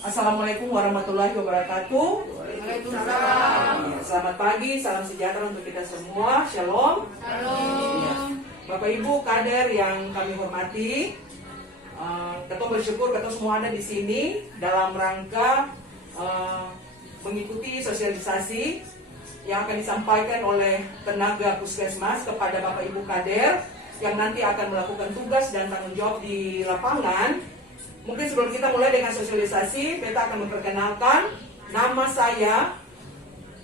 Assalamualaikum warahmatullahi wabarakatuh. Waalaikumsalam. Ya, selamat pagi, salam sejahtera untuk kita semua. Shalom. Shalom. Bapak Ibu kader yang kami hormati, kita bersyukur kita semua ada di sini dalam rangka mengikuti sosialisasi yang akan disampaikan oleh tenaga puskesmas kepada Bapak Ibu kader yang nanti akan melakukan tugas dan tanggung jawab di lapangan. Mungkin sebelum kita mulai dengan sosialisasi, kita akan memperkenalkan nama saya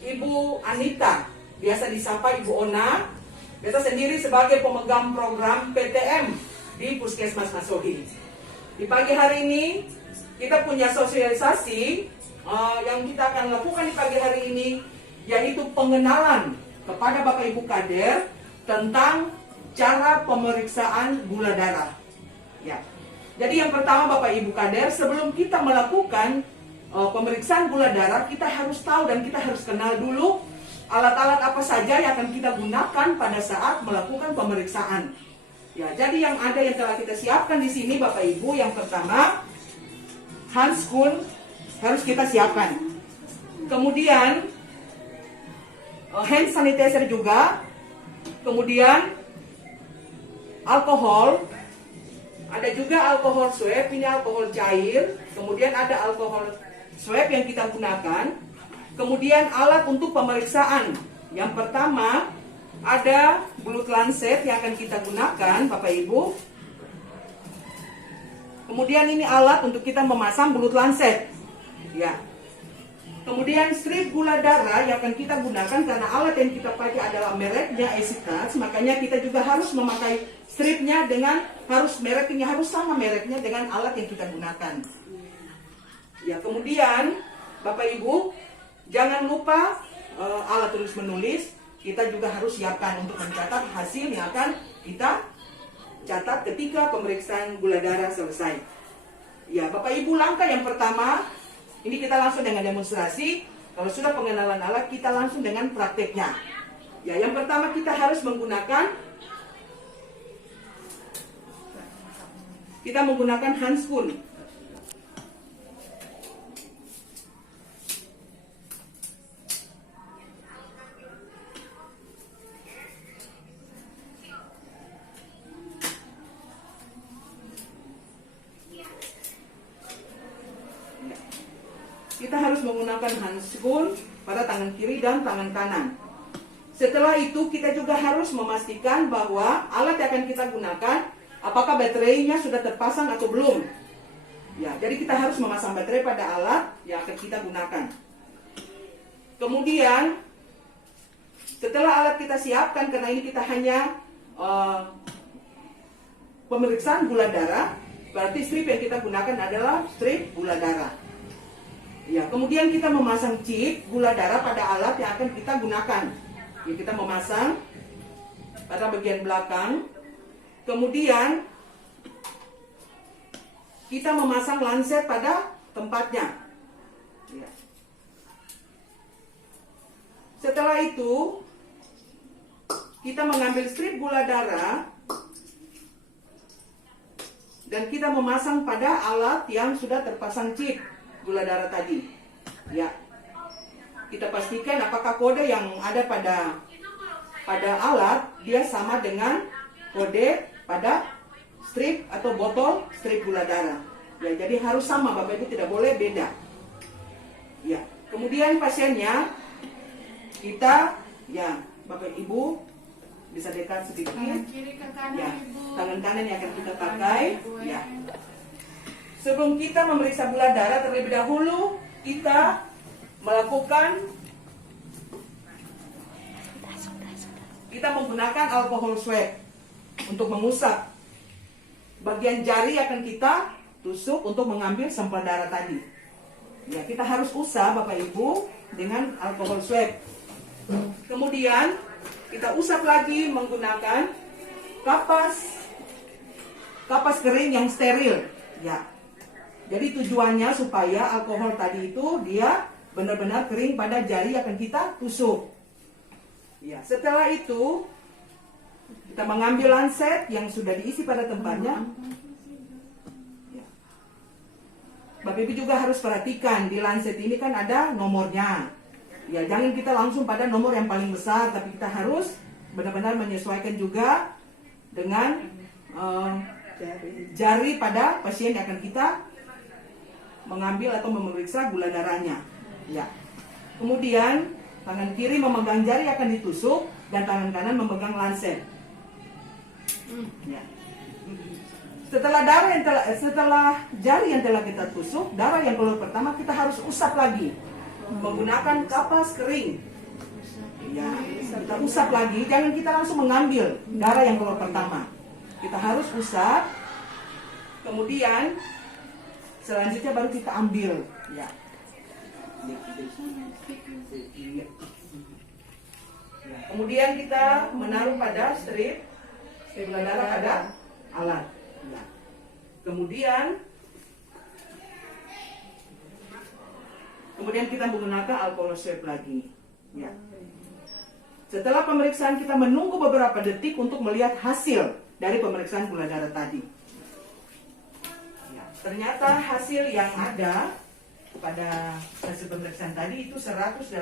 Ibu Anita, biasa disapa Ibu Ona. Beta sendiri sebagai pemegang program PTM di Puskesmas Masohi. Di pagi hari ini kita punya sosialisasi yang kita akan lakukan di pagi hari ini, yaitu pengenalan kepada Bapak Ibu kader tentang cara pemeriksaan gula darah. Ya. Jadi yang pertama Bapak Ibu kader, sebelum kita melakukan pemeriksaan gula darah, kita harus tahu dan kita harus kenal dulu alat-alat apa saja yang akan kita gunakan pada saat melakukan pemeriksaan. Ya, jadi yang ada yang telah kita siapkan di sini Bapak Ibu, yang pertama handscoon harus kita siapkan. Kemudian hand sanitizer juga. Kemudian alkohol. Ada juga alkohol swab, ini alkohol cair. Kemudian ada alkohol swab yang kita gunakan. Kemudian alat untuk pemeriksaan. Yang pertama ada blood lancet yang akan kita gunakan Bapak Ibu. Kemudian ini alat untuk kita memasang blood lancet. Ya. Kemudian strip gula darah yang akan kita gunakan, karena alat yang kita pakai adalah mereknya EasyTouch, makanya kita juga harus memakai stripnya dengan mereknya harus sama mereknya dengan alat yang kita gunakan. Ya, kemudian Bapak Ibu jangan lupa alat tulis menulis kita juga harus siapkan untuk mencatat hasil yang akan kita catat ketika pemeriksaan gula darah selesai. Ya, Bapak Ibu, langkah yang pertama ini kita langsung dengan demonstrasi. Kalau sudah pengenalan alat, kita langsung dengan prakteknya. Ya, yang pertama kita harus menggunakan handscoon. Kita harus menggunakan handscoon pada tangan kiri dan tangan kanan. Setelah itu kita juga harus memastikan bahwa alat yang akan kita gunakan apakah baterainya sudah terpasang atau belum. Ya, jadi kita harus memasang baterai pada alat yang akan kita gunakan. Kemudian setelah alat kita siapkan, karena ini kita hanya pemeriksaan gula darah, berarti strip yang kita gunakan adalah strip gula darah. Ya, kemudian kita memasang chip gula darah pada alat yang akan kita gunakan. Ya, kita memasang pada bagian belakang. Kemudian kita memasang lancet pada tempatnya. Ya. Setelah itu kita mengambil strip gula darah dan kita memasang pada alat yang sudah terpasang chip gula darah tadi. Ya, kita pastikan apakah kode yang ada pada alat dia sama dengan kode pada strip atau botol strip gula darah. Ya, jadi harus sama Bapak Ibu, tidak boleh beda. Ya, kemudian pasiennya kita, ya Bapak Ibu bisa dekat sedikit. Tangan kiri ke kanan, Ya, Ibu. tangan kanan yang akan kita pakai. Ya. Sebelum kita memeriksa gula darah, terlebih dahulu kita menggunakan alkohol swab untuk mengusap bagian jari akan kita tusuk untuk mengambil sampel darah tadi. Ya, kita harus usap Bapak Ibu dengan alkohol swab. Kemudian kita usap lagi menggunakan kapas kering yang steril. Ya. Jadi tujuannya supaya alkohol tadi itu dia benar-benar kering pada jari yang akan kita tusuk. Ya, setelah itu kita mengambil lancet yang sudah diisi pada tempatnya. Ya. Bapak Ibu juga harus perhatikan di Lancet ini kan ada nomornya. Ya, jangan kita langsung pada nomor yang paling besar, tapi kita harus benar-benar menyesuaikan juga dengan jari pada pasien yang akan kita mengambil atau memeriksa gula darahnya. Ya. Kemudian tangan kiri memegang jari akan ditusuk dan tangan kanan memegang lancet. Ya. Setelah jari yang telah kita tusuk, darah yang keluar pertama kita harus usap lagi menggunakan kapas kering. Ya, kita usap lagi, jangan kita langsung mengambil darah yang keluar pertama. Kita harus usap. Kemudian selanjutnya baru kita ambil. Ya. Kemudian kita menaruh pada strip gula darah pada alat. Ya. Kemudian kita menggunakan alkohol swab lagi. Ya. Setelah pemeriksaan kita menunggu beberapa detik untuk melihat hasil dari pemeriksaan gula darah tadi. Ya. Ternyata hasil yang ada pada hasil pemeriksaan tadi itu 188.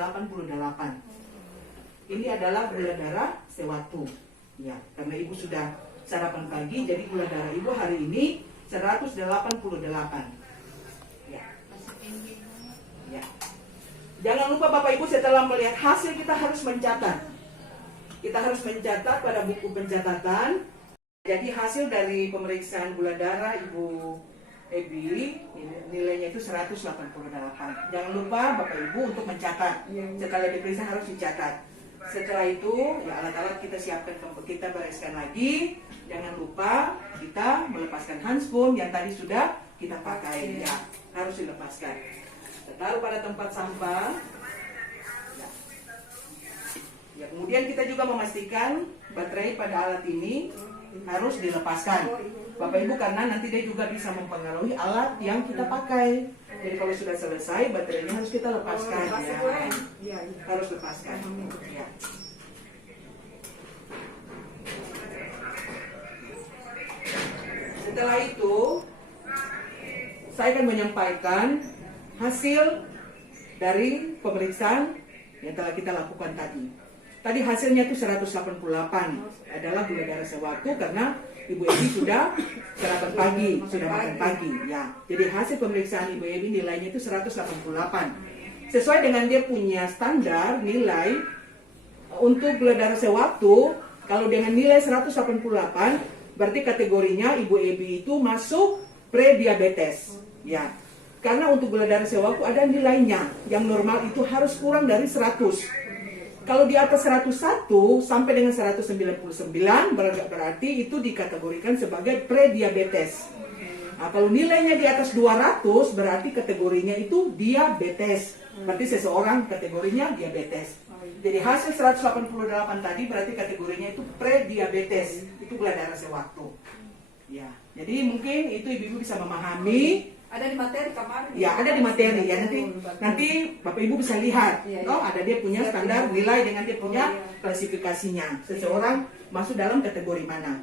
Ini adalah gula darah sewaktu. Ya, karena ibu sudah sarapan pagi, jadi gula darah ibu hari ini 188. Ya. Ya. Jangan lupa Bapak Ibu, setelah melihat hasil kita harus mencatat. Kita harus mencatat pada buku pencatatan. Jadi hasil dari pemeriksaan gula darah Ibu Ebi nilainya itu 188. Jangan lupa Bapak Ibu untuk mencatat. Setelah diperiksa harus dicatat. Setelah itu ya alat-alat kita siapkan, kita bereskan lagi. Jangan lupa kita melepaskan handphone yang tadi sudah kita pakai. Ya, harus dilepaskan. Taruh pada tempat sampah. Ya, kemudian kita juga memastikan baterai pada alat ini harus dilepaskan, Bapak Ibu, karena nanti dia juga bisa mempengaruhi alat yang kita pakai. Jadi kalau sudah selesai, baterainya harus kita lepaskan. Ya. Harus lepaskan. Ya. Setelah itu, saya akan menyampaikan hasil dari pemeriksaan yang telah kita lakukan tadi. Tadi hasilnya itu 188 adalah gula darah sewaktu karena Ibu Ebi sudah sarapan pagi, sudah makan pagi. Ya, jadi hasil pemeriksaan Ibu Ebi nilainya itu 188. Sesuai dengan dia punya standar nilai untuk gula darah sewaktu, kalau dengan nilai 188 berarti kategorinya Ibu Ebi itu masuk prediabetes. Ya. Karena untuk gula darah sewaktu ada nilainya, yang normal itu harus kurang dari 100. Kalau di atas 101 sampai dengan 199 berarti itu dikategorikan sebagai prediabetes. Nah, kalau nilainya di atas 200 berarti kategorinya itu diabetes. Berarti seseorang kategorinya diabetes. Jadi hasil 188 tadi berarti kategorinya itu prediabetes. Itu gula darah sewaktu. Ya, jadi mungkin itu ibu-ibu bisa memahami. Ada di materi kemarin. Ya, ada di materi ya, nanti Bapak Ibu bisa lihat. Ada dia punya standar nilai dengan dia punya klasifikasinya. Seseorang masuk dalam kategori mana.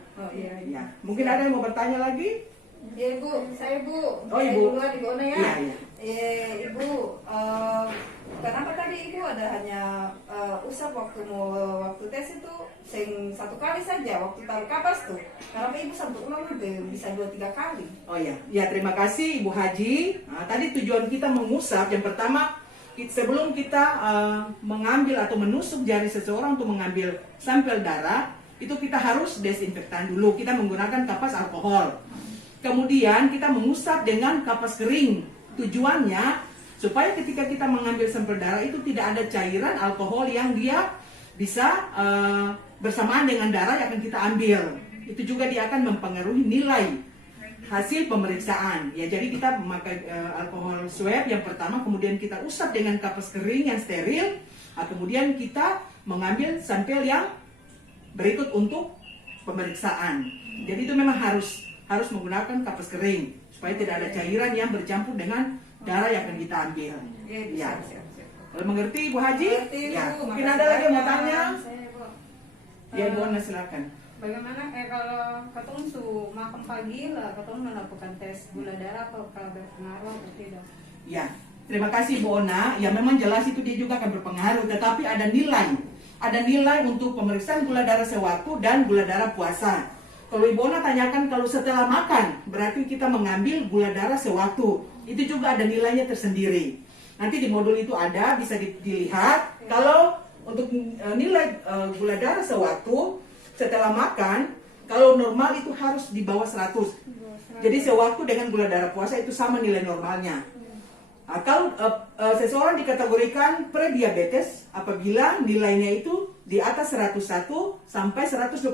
Ya. Mungkin ada yang mau bertanya lagi? Ya Ibu, saya Ibu. Oh, Ibu. Duluan Ibu Ona ya. Iya. Ibu, kenapa tadi Ibu ada hanya usap waktu tes itu satu kali saja waktu taruh kapas tuh. Kenapa Ibu sampai ulang bisa 2-3 kali? Oh ya, terima kasih Ibu Haji. Nah, tadi tujuan kita mengusap yang pertama sebelum kita mengambil atau menusuk jari seseorang untuk mengambil sampel darah, itu kita harus desinfektan dulu. Kita menggunakan kapas alkohol. Kemudian kita mengusap dengan kapas kering. Tujuannya supaya ketika kita mengambil sampel darah itu tidak ada cairan alkohol yang dia bisa bersamaan dengan darah yang akan kita ambil. Itu juga dia akan mempengaruhi nilai hasil pemeriksaan. Ya, jadi kita memakai alkohol swab yang pertama, kemudian kita usap dengan kapas kering yang steril. Kemudian kita mengambil sampel yang berikut untuk pemeriksaan. Jadi itu memang harus menggunakan kapas kering supaya tidak ada cairan yang bercampur dengan darah yang akan kita ambil. Ya. Kalau mengerti Ibu Haji? Mengerti, Ya. Bu. Mungkin ada lagi yang mau tanya? Saya, Bu. Ya, Ibu Ana silakan. Bagaimana kalau ketemu su makan pagi lah, ketemu melakukan tes gula darah apakah berpengaruh atau tidak? Ya, terima kasih Bu Ona. Ya memang jelas itu dia juga akan berpengaruh, tetapi ada nilai. Ada nilai untuk pemeriksaan gula darah sewaktu dan gula darah puasa. Kalau Ibu Ona tanyakan kalau setelah makan, berarti kita mengambil gula darah sewaktu. Itu juga ada nilainya tersendiri. Nanti di modul itu ada, bisa dilihat. Kalau untuk nilai gula darah sewaktu, setelah makan, kalau normal itu harus di bawah 100. Jadi sewaktu dengan gula darah puasa itu sama nilai normalnya. Nah, kalau seseorang dikategorikan prediabetes apabila nilainya itu di atas 101 sampai 126.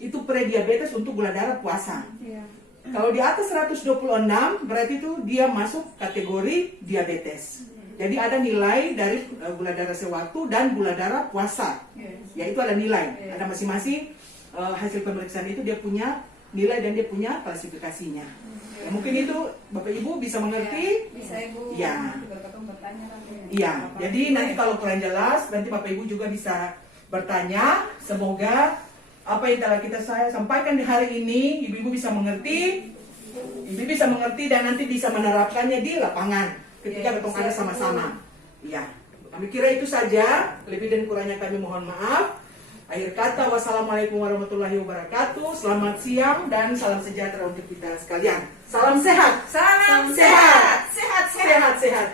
Itu prediabetes untuk gula darah puasa. Kalau di atas 126 berarti itu dia masuk kategori diabetes. Jadi ada nilai dari gula darah sewaktu dan gula darah puasa. Yaitu ada nilai. Ada masing-masing hasil pemeriksaan itu dia punya nilai dan dia punya klasifikasinya. Ya, mungkin itu Bapak Ibu bisa mengerti. Bisa Ibu. Ya. Juga ketemu bertanya nanti. Iya. Jadi nanti kalau kurang jelas nanti Bapak Ibu juga bisa bertanya. Semoga apa yang telah saya sampaikan di hari ini Ibu-ibu bisa mengerti. Ibu bisa mengerti dan nanti bisa menerapkannya di lapangan. Ketika ketemu ada sama-sama. Iya. Kami kira itu saja. Lebih dan kurangnya kami mohon maaf. Akhir kata, wassalamualaikum warahmatullahi wabarakatuh. Selamat siang dan salam sejahtera untuk kita sekalian. Salam sehat. Salam sehat. Sehat.